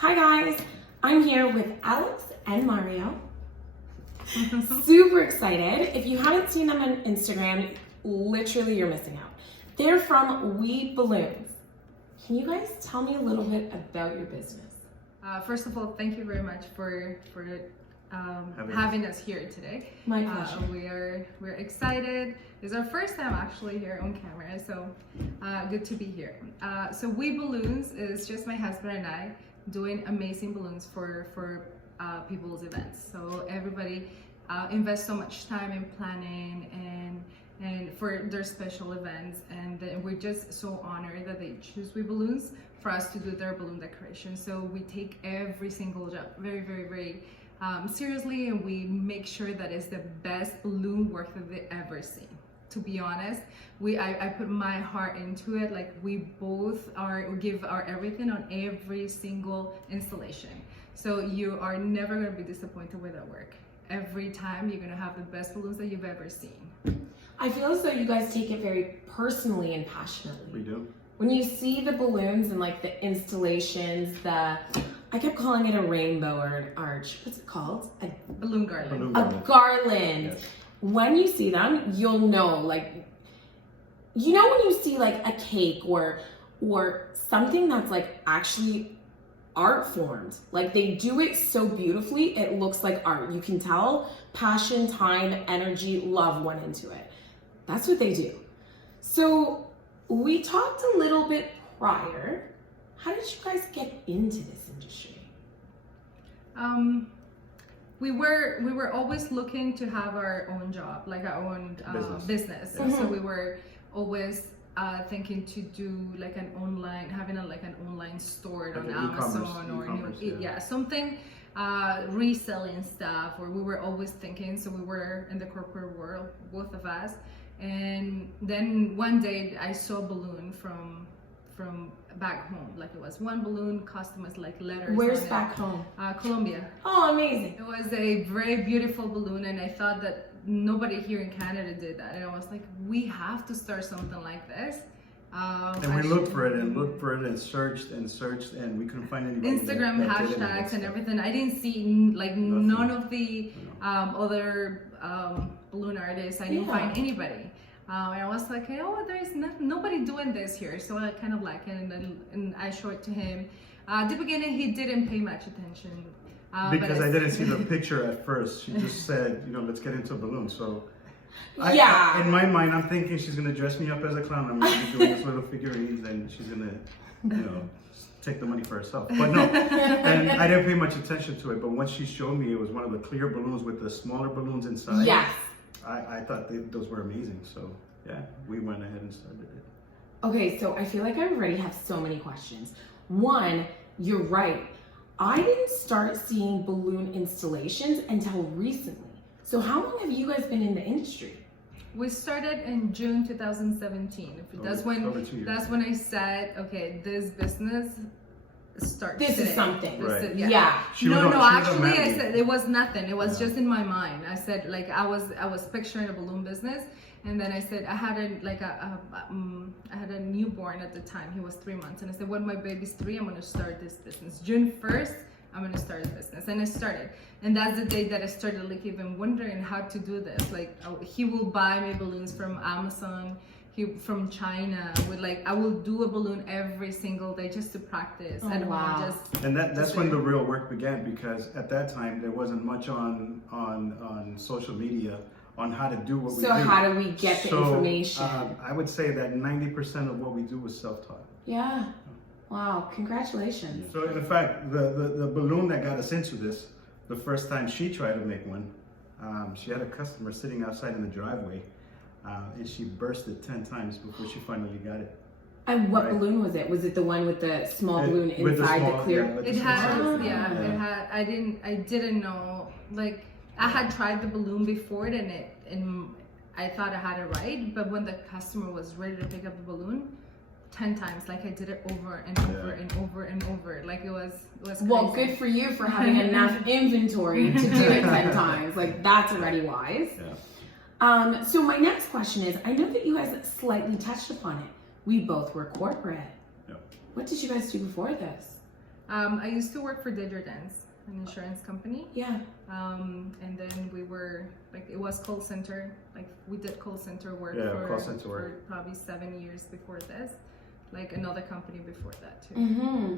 Hi guys, I'm here with Alex and Mario. Super excited. If you haven't seen them on Instagram, literally you're missing out. They're from WeBalloonz. Can you guys tell me a little bit about your business? First of all, thank you very much for having us here today. My pleasure. We're excited. It's our first time actually here on camera, so good to be here. So WeBalloonz is just my husband and I doing amazing balloons for people's events. So everybody invests so much time in planning and for their special events, and we're just so honored that they choose WeBalloonz for us to do their balloon decoration. So we take every single job very, very, very seriously, and we make sure that it's the best balloon work that they ever seen. To be honest, I put my heart into it. Like, we both give our everything on every single installation. So you are never going to be disappointed with our work. Every time you're going to have the best balloons that you've ever seen. I feel as though you guys take it very personally and passionately. We do. When you see the balloons and like the installations, I kept calling it a rainbow or an arch. What's it called? A balloon garland. A garland. Yes. When you see them, you'll know, like, you know when you see like a cake or something that's like actually art formed, like they do it so beautifully, it looks like art. You can tell passion, time, energy, love went into it. That's what they do. So we talked a little bit prior. How did you guys get into this industry? We were always looking to have our own job, like our own business. Yeah. So we were always thinking to do like an online, having an online store Like on an Amazon or something, reselling stuff. Or we were always thinking. So we were in the corporate world, both of us. And then one day I saw a balloon from back home. Like, it was one balloon customized like letters. Where's back home? Colombia. Oh, amazing. It was a very beautiful balloon, and I thought that nobody here in Canada did that. And I was like, we have to start something like this. And we looked for it and searched, and we couldn't find anybody. Instagram that did hashtags and stuff. everything. I didn't see like none of the other balloon artists. I didn't find anybody. And I was like, oh, there's nobody doing this here. So I kind of like it, and I showed it to him. At the beginning, he didn't pay much attention. Because I didn't see the picture at first. She just said, let's get into balloons. So in my mind, I'm thinking she's gonna dress me up as a clown. I'm gonna be doing this little figurines, and she's gonna, take the money for herself. But no, and I didn't pay much attention to it. But once she showed me, it was one of the clear balloons with the smaller balloons inside. Yes. I thought those were amazing. So yeah, we went ahead and started it. Okay, so I feel like I already have so many questions. One, you're right. I didn't start seeing balloon installations until recently. So how long have you guys been in the industry? We started in June 2017. That's when I said, okay, this business starts This today. is something. Right. Yeah. Actually, I said it was nothing. It was just in my mind. I said, like, I was picturing a balloon business, and then I said I had a newborn at the time. He was 3 months, and I said, when my baby's 3, I'm gonna start this business. June 1st, I'm gonna start a business, and I started. And that's the day that I started like even wondering how to do this. Like, he will buy me balloons from Amazon. From China, I will do a balloon every single day just to practice. Oh, wow. And that's when the real work began, because at that time there wasn't much on social media on how to do what we do. So how do we get the information? I would say that 90% of what we do was self-taught. Yeah. Wow, congratulations. So in fact, the balloon that got us into this, the first time she tried to make one, she had a customer sitting outside in the driveway. And she burst it 10 times before she finally got it. And what balloon was it? Was it the one with the small balloon inside the clear? It had. I didn't know. Like, I had tried the balloon before, and I thought I had it right. But when the customer was ready to pick up the balloon, 10 times, like I did it over and over and over and over. Like, it was crazy. Well, good for you for having enough inventory to do it 10 times. Like, that's already wise. Yeah. So my next question is, I know that you guys slightly touched upon it. We both were corporate. Yep. What did you guys do before this? I used to work for WeBalloonz, an insurance company. Yeah. And then we were like, it was call center. Like we did call center work for probably 7 years before this. Like another company before that too. Mm-hmm.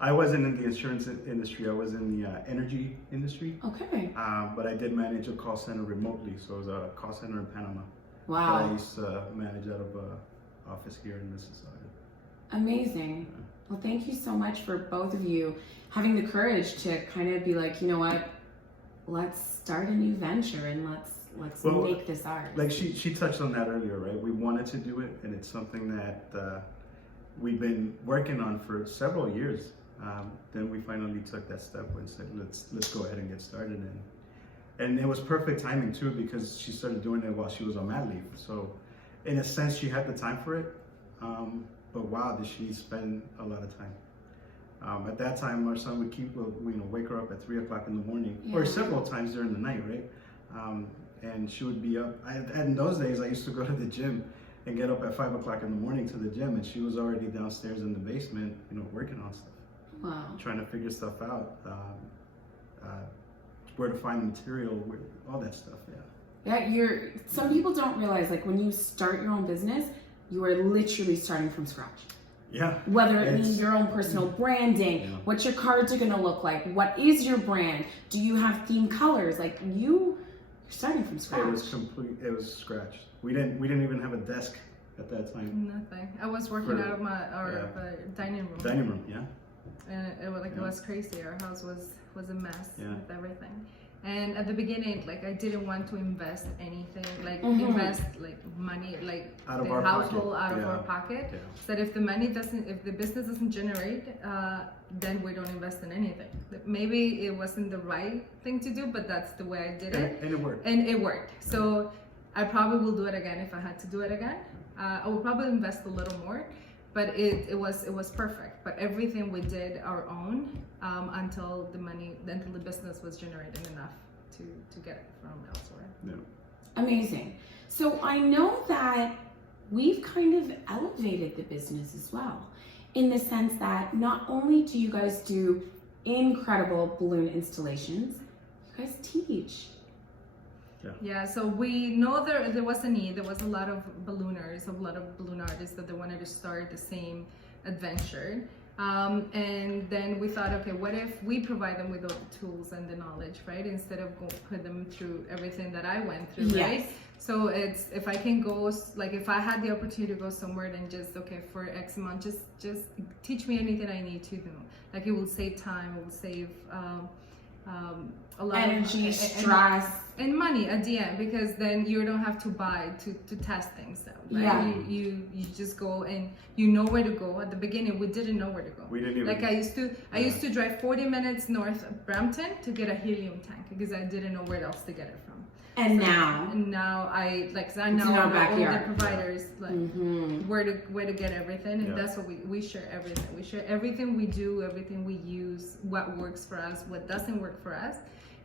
I wasn't in the insurance industry. I was in the energy industry. Okay. But I did manage a call center remotely. So it was a call center in Panama. Wow. That I used to manage out of an office here in Mississauga. Amazing. Yeah. Well, thank you so much for both of you having the courage to kind of be like, you know what, let's start a new venture and let's make this ours. Like she touched on that earlier, right? We wanted to do it, and it's something that we've been working on for several years. Then we finally took that step and said, let's go ahead and get started. And it was perfect timing too, because she started doing it while she was on mat leave. So in a sense, she had the time for it. But wow, did she spend a lot of time. At that time, our son would wake her up at 3 o'clock in the morning, or several times during the night, right? And she would be up. In those days, I used to go to the gym and get up at 5 o'clock in the morning to the gym, and she was already downstairs in the basement, working on stuff. Wow. Trying to figure stuff out, where to find the material, all that stuff. Yeah, some people don't realize, like, when you start your own business, you are literally starting from scratch. Yeah. Whether it means your own personal branding, what your cards are gonna look like, what is your brand, do you have theme colors? Like you're starting from scratch. It was scratch. We didn't even have a desk at that time. Nothing. I was working out of our dining room. Dining room, yeah. And it was crazy. Our house was a mess with everything. And at the beginning, like I didn't want to invest anything, like invest like money, like out of the our household pocket. out of our pocket. Yeah. So that if the business doesn't generate, then we don't invest in anything. Maybe it wasn't the right thing to do, but that's the way I did it. And it worked. And it worked. So I probably will do it again if I had to do it again. I will probably invest a little more, but it was perfect. But everything we did our own until the business was generating enough to get it from elsewhere. Yeah. Amazing. So I know that we've kind of elevated the business as well, in the sense that not only do you guys do incredible balloon installations, you guys teach. Yeah, so we know there was a need. There was a lot of ballooners, a lot of balloon artists that they wanted to start the same adventure. And then we thought, okay, what if we provide them with all the tools and the knowledge, right? Instead of put them through everything that I went through, right? So it's, if I can go, like if I had the opportunity to go somewhere and just, okay, for X amount, just teach me anything I need to do. Like it will save time, it will save a lot energy, of stress, and money at the end, because then you don't have to buy to test things out, right? Yeah. You just go and you know where to go. At the beginning, we didn't know where to go. We didn't even. Like I used to drive 40 minutes north of Brampton to get a helium tank because I didn't know where else to get it from. And so, now I know all the providers like where to get everything, and that's what we share everything. We share everything we do, everything we use, what works for us, what doesn't work for us,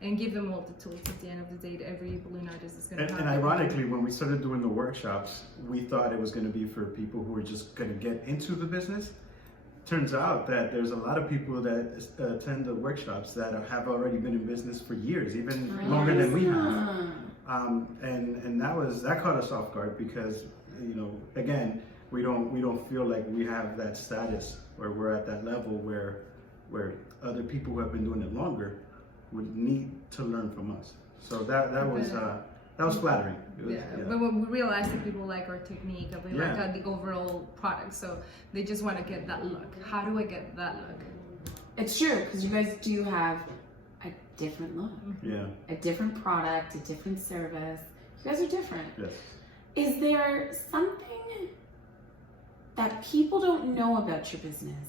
and give them all the tools. At the end of the day, every balloon artist is going to have. And ironically, when we started doing the workshops, we thought it was going to be for people who were just going to get into the business. Turns out that there's a lot of people that attend the workshops that have already been in business for years, even longer than we have. And that caught us off guard because, again, we don't feel like we have that status where we're at that level where other people who have been doing it longer would need to learn from us. So that was flattering. But when we realized that people like our technique and we like the overall product, so they just want to get that look. How do I get that look? It's true, because you guys do have a different look. Yeah. A different product, a different service. You guys are different. Yes. Is there something that people don't know about your business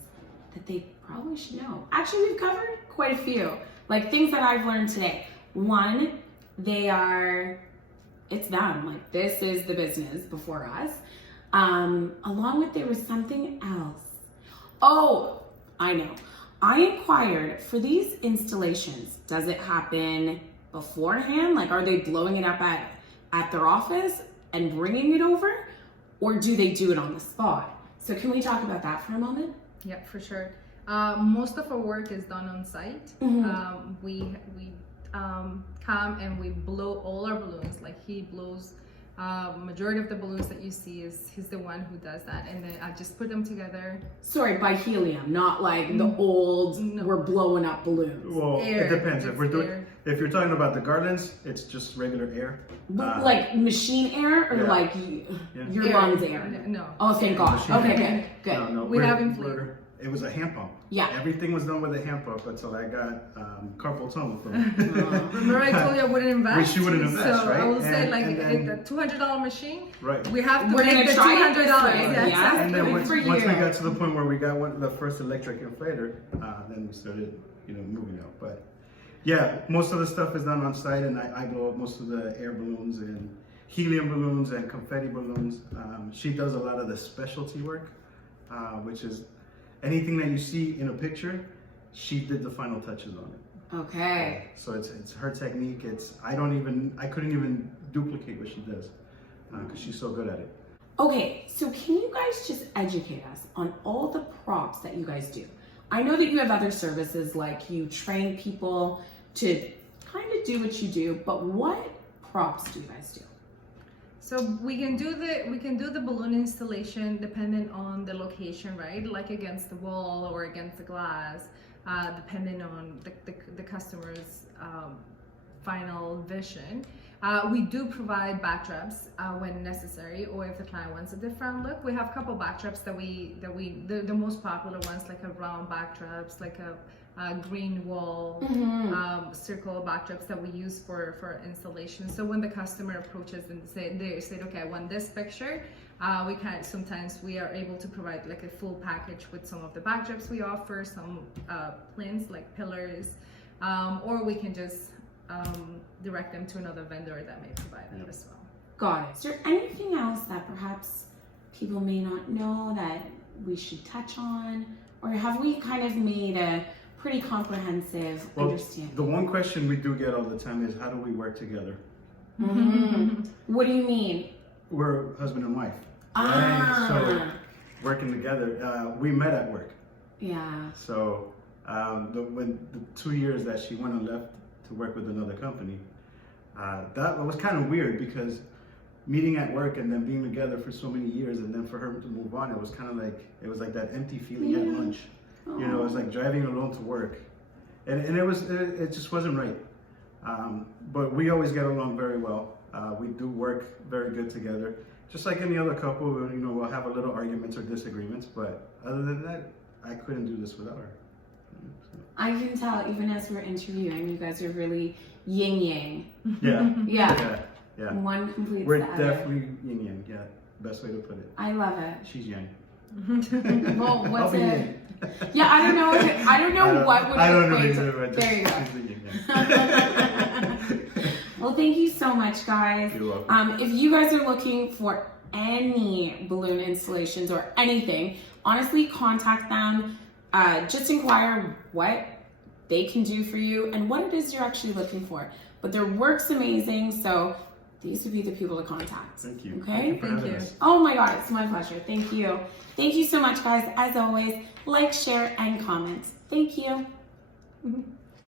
that they probably should know? Actually, we've covered quite a few. Like things that I've learned today. One, it's them. Like this is the business before us. Along with there was something else. Oh, I know. I inquired for these installations. Does it happen beforehand? Like, are they blowing it up at their office and bringing it over? Or do they do it on the spot? So can we talk about that for a moment? Yeah, for sure. Most of our work is done on site. We come and we blow all our balloons. Like he blows majority of the balloons that you see he's the one who does that, and then I just put them together. Sorry, by helium, not like the old we're blowing up balloons. Well, Air. it depends. If we're doing, Air. if you're talking about the garlands, it's just regular air. Like machine air or yeah. like your lungs air? No. Oh, thank God. Machine Okay, air. good. No, We have inflator. It was a hand pump. Yeah. Everything was done with a hand pump until I got carpal tunnel from Remember I told you I wouldn't invest? Which you wouldn't invest, so right? I will say And- like and then- the $200 machine, Right. we have to We're make gonna the try it $200. this way. Yeah, Yeah. exactly. And then Good once for we you. got to the point where we got the first electric inflator, then we started, moving out. But yeah, most of the stuff is done on site, and I blow up most of the air balloons and helium balloons and confetti balloons. She does a lot of the specialty work, which is anything that you see in a picture, she did the final touches on it. Okay. So it's her technique. I couldn't even duplicate what she does because she's so good at it. Okay, so can you guys just educate us on all the props that you guys do? I know that you have other services, like you train people to kind of do what you do, but what props do you guys do? So we can do the balloon installation depending on the location, right? Like against the wall or against the glass, depending on the customer's final vision. We do provide backdrops when necessary, or if the client wants a different look. We have a couple backdrops the most popular ones, like a round backdrops, like a green wall, circle backdrops that we use for installation. So when the customer approaches and they say, okay, I want this picture, sometimes we are able to provide like a full package with some of the backdrops we offer, some plinths like pillars, or we can just direct them to another vendor that may provide that as well. Got it. Is there anything else that perhaps people may not know that we should touch on? Or have we kind of made a pretty comprehensive understanding? The one question we do get all the time is, how do we work together? What do you mean? We're husband and wife. Ah. Right? So working together, we met at work. Yeah. So when the 2 years that she went and left to work with another company, that was kind of weird, because meeting at work and then being together for so many years, and then for her to move on, it was kind of like that empty feeling at lunch. It was like driving alone to work, and it just wasn't right. But we always get along very well. We do work very good together, just like any other couple. We'll have a little arguments or disagreements, but other than that, I couldn't do this without her. I can tell, even as we're interviewing, you guys are really yin-yang. Yeah. Yeah. One completes We're the other. definitely yin yang. Yeah, best way to put it. I love it. She's yang. Well, I'll what's be it? yang. Yeah, I don't know. I don't know what would I don't know equate to- either, but There you go. she's the yin yang. Well, thank you so much, guys. You're welcome. If you guys are looking for any balloon installations or anything, honestly, contact them. Just inquire what they can do for you and what it is you're actually looking for. But their work's amazing, so these would be the people to contact. Thank you. Okay? Thank you. Oh my God, it's my pleasure. Thank you. Thank you so much, guys. As always, like, share, and comment. Thank you.